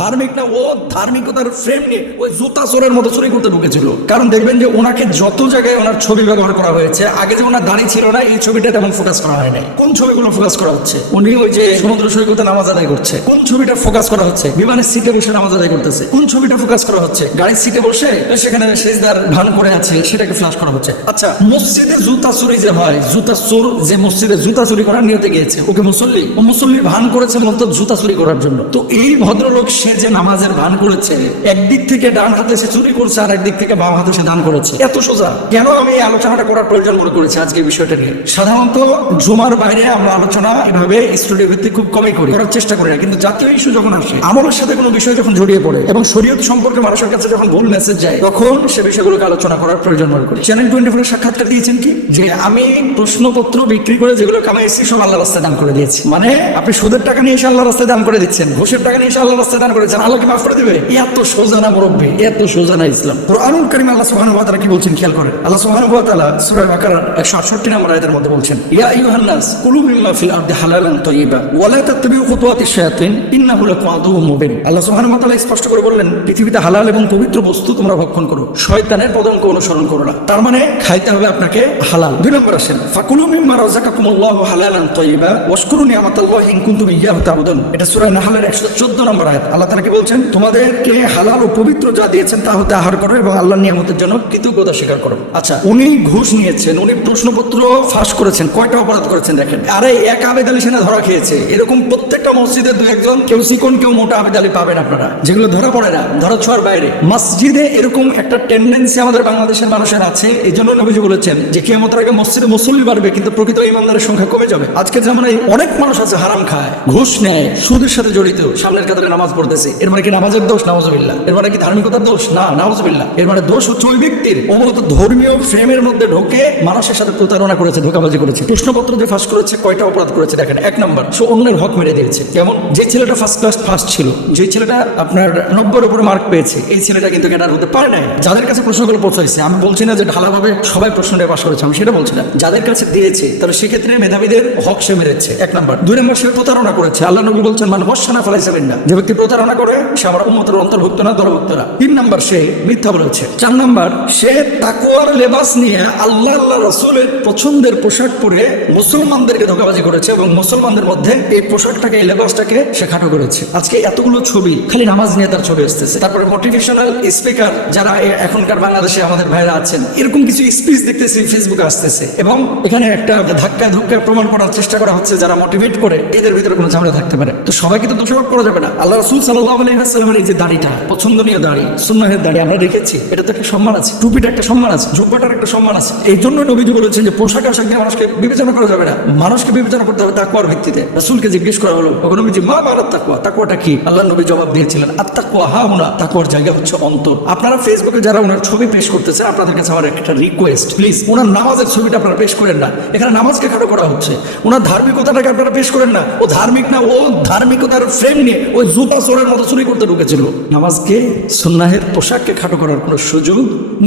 ধার্মিক না, ও ধার্মিকতার ফ্রেম নিয়ে ওই জুতা চোরের মতো চুরি করতে ঢুকেছিল। কারণ দেখবেন যে ওনাকে যত জায়গায় ওনার ছবি ব্যবহার করা হয়েছে, আগে যে ওনার দাঁড়িয়ে ছিল না, এই ছবিটা তেমন ফোকাস করা হয় নাই। কোন ছবিগুলো ফোকাস করা হচ্ছে? উনি ওই যে সমুদ্র সৈকতে নামাজ আদায় করছে, কোন ছবিটা ফোকাস করা হচ্ছে? বিমানের সিটে বসে নামাজ আদায় করতেছে, কোন ছবিটা ফোকাস করা হচ্ছে? গাড়ির সিটে বসে সেখানে সেজদার ভান করে আছে, সেটাকে ফ্ল্যাশ করা হচ্ছে। আচ্ছা, মসজিদে জুতা চুরি যে হয়, জুতা চোর যে মসজিদে জুতা চুরি করার নিয়তে গিয়েছে, ওকে মুসল্লি, ও মুসল্লি ভান করেছে মূলত জুতা চুরি করার জন্য। তো এই ভদ্রলোক সে যে নামাজের ভান করেছে, একদিক থেকে ডান হাতে সে চুরি করছে, আর একদিক থেকে বাম হাতে সে দান করেছে। এত সোজা কেন আমি এই আলোচনাটা করার প্রয়োজন মনে করেছি আজকে এই বিষয়টা নিয়ে? সাধারণত জুমার বাইরে আমরা আলোচনা এভাবে স্টুডিও ভিত্তিক খুব কমই করার চেষ্টা করি না, কিন্তু জাতীয় ইস্যু যখন আসে, আমলের সাথে কোনো বিষয় যখন জড়িয়ে পড়ে এবং শরীয়ত সম্পর্কে মানুষের কাছে যখন ভুল মেসেজ যায়, তখন সে বিষয়গুলোকে আলোচনা করার প্রয়োজন মনে করি। চ্যানেল 24 সাক্ষাৎকার দিয়েছেন কি যে আমি প্রশ্নপত্র বিক্রি করে যেগুলো কামাইছি সব আল্লাহর রাস্তায় দান করে দিয়েছি। মানে আপনি সুদের টাকা নিয়ে এসে আল্লাহর রাস্তায় দান করে দিচ্ছেন, ঘুষের টাকা নিয়ে এসে আল্লাহর রাস্তায় দান করেছেন, আল্লাহকে মাফ করে দিবে? এত সোজা না মুরব্বি, এত সোজা না ইসলাম। কুরআনুল কারীম আল্লাহ সুবহানাহু ওয়া তাআলা কি বলছেন খেয়াল করেন। আল্লাহ সুবহানাহু ওয়া তাআলা সূরা বাকারার 168 নম্বর আয়াতের মধ্যে বলছেন, ইয়া আইয়ুহান নাস কুলু মিম্মা ফিল আরদি হালালান তাইয়্যিবা ওয়া লা তাত্তাবিউ খুতুওয়াতিশ শায়াতিন ইন্নাহু লাকুম আদুউম মুবিন। আল্লাহ সুবহানাহু ওয়া তাআলা স্পষ্ট করে বললেন, পৃথিবীতে হালাল এবং পবিত্র বস্তু তোমরা ভক্ষণ করো, শয়তানের পদাঙ্ক অনুসরণ করো না। তার মানে খাইতে হবে আপনাকে হালাল। 2 নম্বর আসেন, ফাকুলু মিম্মা রাযাকাকুমুল্লাহু হালালান তাইয়্যিবা ওয়াশকুরু নি'মাতাল্লাহি ইন কুনতুম ইয়্যাহু তা'বুদুন। এটা সূরা নাহলের 114 নম্বর আয়াত। আল্লাহ তাআলা কি বলছেন? তোমাদেরকে হালাল ও পবিত্র যা দিয়েছেন তা হতে আহার করো এবং আল্লাহর নিয়ামতের জন্য কৃতজ্ঞতা স্বীকার করো। আচ্ছা, উনি ঘুষ নিয়েছেন, উনি প্রশ্নপত্র ফাঁস করেছেন, কয়টা অপরাধ করেছেন দেখেন। আরে এক আবেদ আলী সেনা ধরা খেয়েছে, এরকম প্রত্যেকটা মসজিদে 2-1 কেউ চিকন কেউ মোটা আবেদ আলী পাবেন আপনারা, যেগুলো ধরা পড়ে না, ধরা ছোঁয়ার বাইরে। মসজিদে এরকম একটা টেন্ডেন্সি আমাদের বাংলাদেশের মানুষের আছে। এই জন্য নবীজি বলেছেন যে কিয়ামতের আগে মসজিদে মুসল্লি বাড়বে কিন্তু প্রকৃত ইমানদারের সংখ্যা কমে যাবে। আজকের জামানায় অনেক মানুষ আছে হারাম খায়, ঘুষ নেয়, সুদের সাথে জড়িত, সামনের কাতারে নামাজ পড়তেছে। এর মানে কি নামাজের দোষ? নাউজুবিল্লাহ। এর মানে কি ধার্মিকতার দোষ? না, নাউজুবিল্লাহ। এর মানে দোষ হচ্ছে ওই ব্যক্তির ও মূলত ধর্মীয় ফ্রেমের মধ্যে ঢোকে মানুষের সাথে প্রতারণা করেছে, ধোঁকাবাজি করেছে। প্রশ্নপত্র যে ফাঁস করেছে, কয়টা অপরাধ করেছে দেখেন। 1 নম্বর, সে অন্যের হক মেরে দিয়েছে। যেমন যে ছেলেটা ফার্স্ট ক্লাস ফার্স্ট ছিল, যে ছেলেটা আপনার 90-এর উপরে মার্ক পেয়েছে, এই ছেলেটা কিন্তু ক্যাডার হতে পারে নাই। যাদের কাছে প্রশ্নগুলো পৌঁছাইছে, আমি বলছি না যে ঢালাভাবে সবাই প্রশ্নটা পাস করেছে, আমি সেটা বলছি না। যাদের কাছে দিয়েছে তবে সেক্ষেত্রে মেধাবীদের হক সে মেরেছে। 1 নম্বর। 2 নম্বর, সে প্রতারণা করেছে। আল্লাহ নবী বলছেন, মান ওয়াসানা ফালাইসাবিন না, যে ব্যক্তি প্রতারণা করে সে আমার উম্মতের অন্তর্ভুক্ত না, দলভুক্ত না। 3 নম্বর, সে মিথ্যা বলেছে। 4 নম্বর, সে তাকওয়ার লেবাস নিয়ে আল্লাহ রাসূলের পছন্দের পোশাক পরে মুসলমানদেরকে ধোঁকাবাজি করেছে এবং মুসলমানদের মধ্যে এই পোশাকটাকে, এই লেবাসটাকে সে খাটো করেছে। আজকে এতগুলো ছবি, খালি নামাজ নিয়ে তার ছবি আসতেছে। তারপরে মোটিভেশনাল স্পিকার যারা এখনকার বাংলাদেশে আমাদের ভাইরা আছেন, এরকম কিছু স্পিচ দেখতেছি ফেসবুকে আসতেছে এবং এখানে একটা ধাক্কা প্রমাণ করার চেষ্টা করা হচ্ছে যারা মোটিভেট করে এদের ভিতরে কোনো ঝামেলা থাকতে পারে। তো সবাইকে তো দোষারোপ করা যাবে না। আল্লাহ রাসূল সাল্লাল্লাহু আলাইহি ওয়াসাল্লামের এই যে দাড়িটা, পছন্দনীয় দাড়ি, সুন্নাহের দাড়ি আমরা রেখেছি, এটা তো একটা সম্মান আছে, টুপিটা একটা সম্মান আছে, জুব্বাটার একটা সম্মান আছে। এই জন্য নবীজি বলেছেন যে পোশাক আশাক দিয়ে মানুষকে বিবেচনা করা যাবে না, মানুষকে বিবেচনা করতে হবে তাকওয়ার ভিত্তিতে। রাসূলকে জিজ্ঞেস করা হলো, ওগো নবীজি, মা মানাত তাকওয়া, তাকওয়াটা কি? আল্লাহ নবী জবাব দিয়েছিলেন, আত-তাকওয়া হাউনা, তাকওয়ার জায়গা হচ্ছে অন্তর। আপনারা ফেসবুকে যারা ওনার ছবি পেশ করতেছেন, আপনাদের কাছে আমার একটা রিকোয়েস্ট, প্লিজ ওনার নামাজের ছবিটা আপনারা পেশ করেন না। এখানে নামাজকে খাটো করা হচ্ছে, ওনার ধার্মিকতাটাকে আপনারা পেশ করেন না। ও ধার্মিক না, ও ধার্মিকতার ফ্রেম নিয়ে ওই জুতা চোরের মতো চুরি করতে ঢুকেছিল। নামাজকে, সুন্নাহের পোশাককে খাটো করার কোনো সুযোগ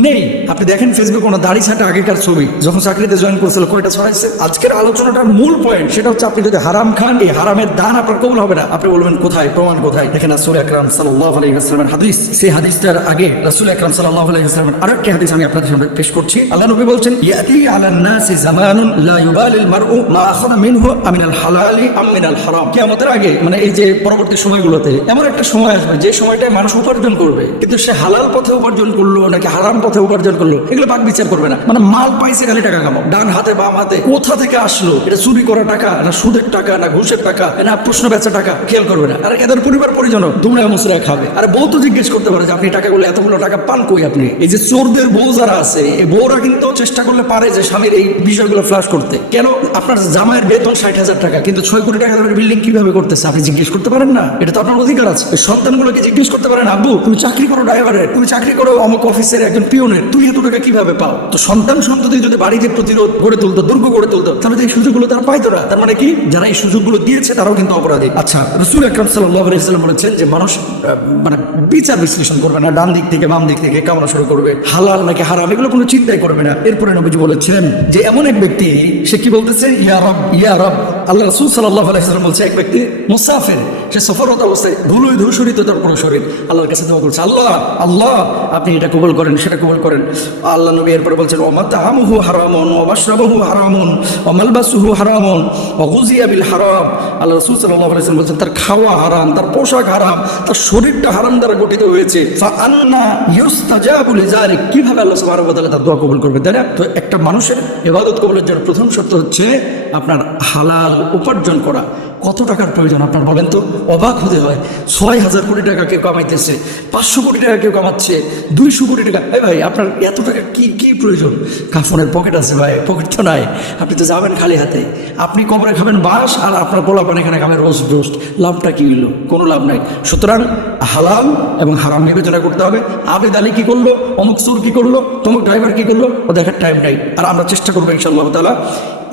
নেই। আপনি দেখেন ফেসবুক ওনার দাড়ি ছাটা আগেকার ছবি, যখন চাকরিতে জয়েন করেছিল কয়টা ছড়াইছে। আজকের আলোচনাটার মূল পয়েন্ট সেটা হচ্ছে, আপনি যদি হারাম খান, এই হারামের দান আপনার কবুল হবে না। আপনি বলবেন কোথায়, প্রমাণ কোথায়? দেখেন রাসূল আকরাম সাল্লাল্লাহু আলাইহি ওয়াসাল্লামের হাদিস। সেই হাদিসটার আগে রাসূল আকরাম সাল্লাল্লাহু আলাইহি ওয়াসাল্লামের আরেকটা হাদিস আমি আপনাদের সামনে পেশ করছি। আল্লাহ নবী বলছেন, ইয়াতি আলান নাসি জামানুন লা ইউবালিল মারউ মা আখাযা মিনহু আমিনাল হালালি আম মিনাল হারাম। কিয়ামতের আগে, মানে এই যে পরবর্তী সময়গুলোতে এমন একটা সময় আসবে যে সময়টায় মানুষ উপার্জন করবে, কিন্তু সে হালাল পথে উপার্জন করলো নাকি হারাম পথে উপার্জন করলো এগুলো বাক বিচার করবে না। মানে মাল পাইছে খালি টাকা কামাও, ডান হাতে বাম হাতে কোথা থেকে আসলো, এটা চুরি করা টাকা না সুদের টাকা না ঘুষের টাকা না প্রশ্ন বেচা টাকা, খেয়াল করবে না। আর এদের পরিবার পরিজন তোমরা মুসরা খাবে। আর বউ তো জিজ্ঞেস করতে পারে যে আপনি টাকাগুলো, এতগুলো টাকা পান কই আপনি? এই যে চোরদের বউ যারা আছে, এই বউরা কিন্তু চেষ্টা করলে পারে যে স্বামীর এই বিষয়গুলো ফ্লাশ করতে। কেন? আপনার জামাইয়ের বেতন 60,000 টাকা, কিন্তু 6 কোটি টাকা দামের বিল্ডিং কিভাবে করতেছে আপনি জিজ্ঞেস করতে পারেন না? এটা তো আপনার অধিকার আছে। সন্তানগুলোকে জিজ্ঞেস করতে পারেন, আব্বু তুমি চাকরি করো ড্রাইভারের, তুমি চাকরি করো অমুক অফিসের একজন পিওনের, তুমি এত টাকা কিভাবে পাও? তো সন্তান সন্ততি যদি বাড়িতে প্রতিরোধ গড়ে তুলতো, দুর্গ গড়ে তুলতো, তাহলে এই সুযোগগুলো তারা পাইতো না। তার মানে কি, যারা এই সুযোগগুলো দিয়েছে তারাও কিন্তু অপরাধী। আচ্ছা, রাসূল আকরাম সাল্লাল্লাহু আলাইহি ওয়াসাল্লাম বলেছেন যে মানুষ মানে বিচার বিশ্লেষণ করবে না, ডান দিক থেকে বাম দিক থেকে কামনা শুরু করবে, হালাল নাকি হারাম এগুলো কোনো চিন্তাই করবে না। এরপরে নবীজি বলেছিলেন যে এমন এক ব্যক্তি, সে কি বলতেছে, ইয়া রব ইয়া রব, আল্লাহ রাসূল সাল্লাল্লাহু আলাইহি ওয়াসাল্লাম বলছে এক ব্যক্তি মুসাফির, সে সফররত অবস্থায় ধুলোয় ধূসরিত তার পুরো শরীর, আল্লাহর কাছে দোয়া করছে, আল্লাহ আল্লাহ আপনি এটা কবুল করেন, সেটা কবুল করেন। আল্লাহ নবী এরপরে বলছেন ওয়া মাতাআমুহু হারামুন ওয়া মাশরাবুহু হারামুন ওয়া মালবাসুহু হারামুন ওয়া গুযিয়া বিল হারাম। আল্লাহ রাসূল সাল্লাল্লাহু আলাইহি ওয়াসাল্লাম বলছেন তার খাওয়া হারাম, তার পোশাক হারাম, তার শরীরটা হারাম দ্বারা গঠিত হয়েছে। ফা আন্না ইউস্তাজাবু লিযালিক, কিভাবে আল্লাহ সুবহানাহু ওয়া তাআলা তার দোয়া কবুল করবে? তাই না? তো একটা মানুষের ইবাদত কবুলের জন্য প্রথম শর্ত হচ্ছে আপনার হালাল উপার্জন করা। কত টাকার প্রয়োজন আপনার বলেন তো? অবাক হতে হয়। 6,000 কোটি টাকা কেউ কামাইতেছে, 500 কোটি টাকা কেউ কামাচ্ছে, 200 কোটি টাকা। ভাই আপনার এত টাকা কি কি প্রয়োজন? কাফনের পকেট আছে ভাই, পকেট তো নাই। আপনি তো যাবেন খালি হাতে, আপনি কবরে খাবেন বাঁশ আর আপনার পোলাপান এখানে খাবেন রোস্ট। লাভটা কি হলো? কোনো লাভ নাই। সুতরাং হালাল এবং হারাম বিবেচনা করতে হবে। আবেদ আলী কি করলো, অমুক চোর কি করলো, তমুক ড্রাইভার কি করলো, ও দেখার টাইম নাই। আর আমরা চেষ্টা করবো ইনশাআল্লাহ তাআলা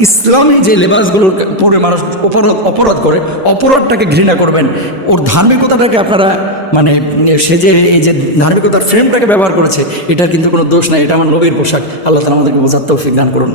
ইসলামী যে লেবাসগুলোর পরে মানুষ অপরাধ করে, অপরাধটাকে ঘৃণা করবেন। ওর ধার্মিকতাটাকে আপনারা মানে সে যে এই যে ধার্মিকতার ফ্রেমটাকে ব্যবহার করেছে, এটার কিন্তু কোনো দোষ নাই, এটা আমার নবীর পোশাক। আল্লাহ তাআলা আমাদেরকে বোঝার তৌফিক দান করুন।